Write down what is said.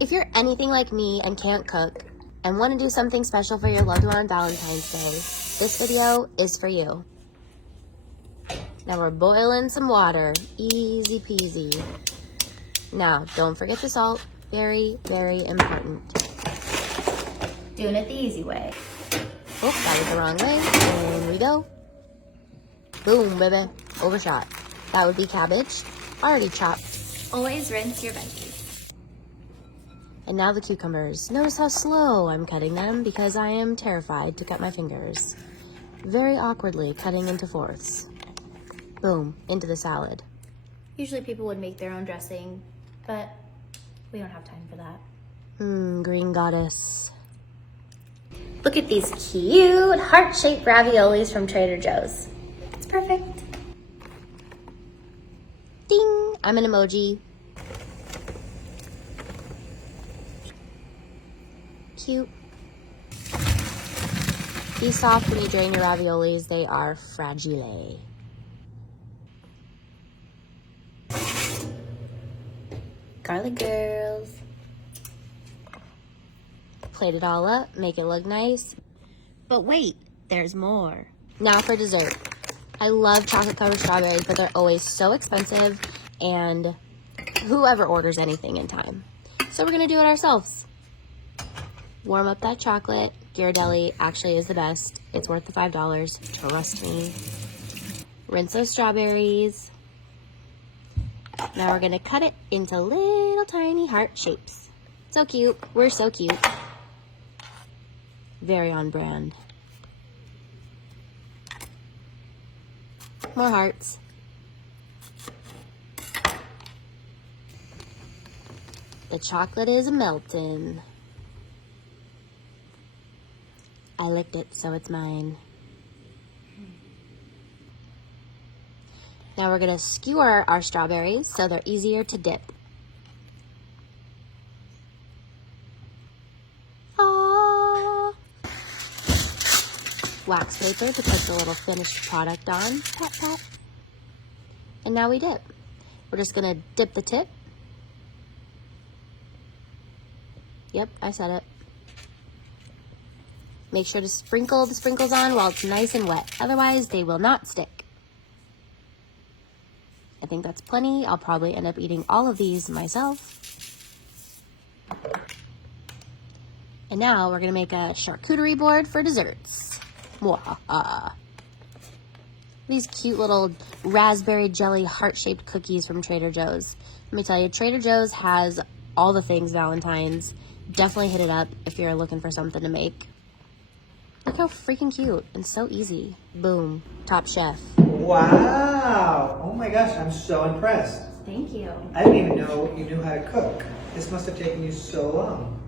If you're anything like me and can't cook and want to do something special for your loved one on Valentine's Day, this video is for you. Now we're boiling some water, easy peasy. Now, don't forget the salt, very, very important. Doing it the easy way. Oh, that was the wrong way. In we go. Boom, baby, overshot. That would be cabbage, already chopped. Always rinse your veggies. And now the cucumbers. Notice how slow I'm cutting them because I am terrified to cut my fingers. Very awkwardly cutting into fourths. Boom, into the salad. Usually people would make their own dressing, but we don't have time for that. Green goddess. Look at these cute heart-shaped raviolis from Trader Joe's. It's perfect. Ding, I'm an emoji. Cute. Be soft when you drain your raviolis. They are fragile. Garlic girls. Plate it all up, make it look nice. But wait, there's more. Now for dessert. I love chocolate covered strawberries, but they're always so expensive, and whoever orders anything in time. So we're gonna do it ourselves. Warm up that chocolate. Ghirardelli actually is the best. It's worth the $5, trust me. Rinse those strawberries. Now we're gonna cut it into little tiny heart shapes. So cute, we're so cute. Very on brand. More hearts. The chocolate is melting. I licked it, so it's mine. Now we're gonna skewer our strawberries so they're easier to dip. Ah! Wax paper to put the little finished product on. Pat, pat. And now we dip. We're just gonna dip the tip. Yep, I said it. Make sure to sprinkle the sprinkles on while it's nice and wet. Otherwise, they will not stick. I think that's plenty. I'll probably end up eating all of these myself. And now we're gonna make a charcuterie board for desserts. Mwahaha. These cute little raspberry jelly heart-shaped cookies from Trader Joe's. Let me tell you, Trader Joe's has all the things Valentine's. Definitely hit it up if you're looking for something to make. Look how freaking cute and so easy. Boom, top chef. Wow! Oh my gosh, I'm so impressed. Thank you. I didn't even know you knew how to cook. This must have taken you so long.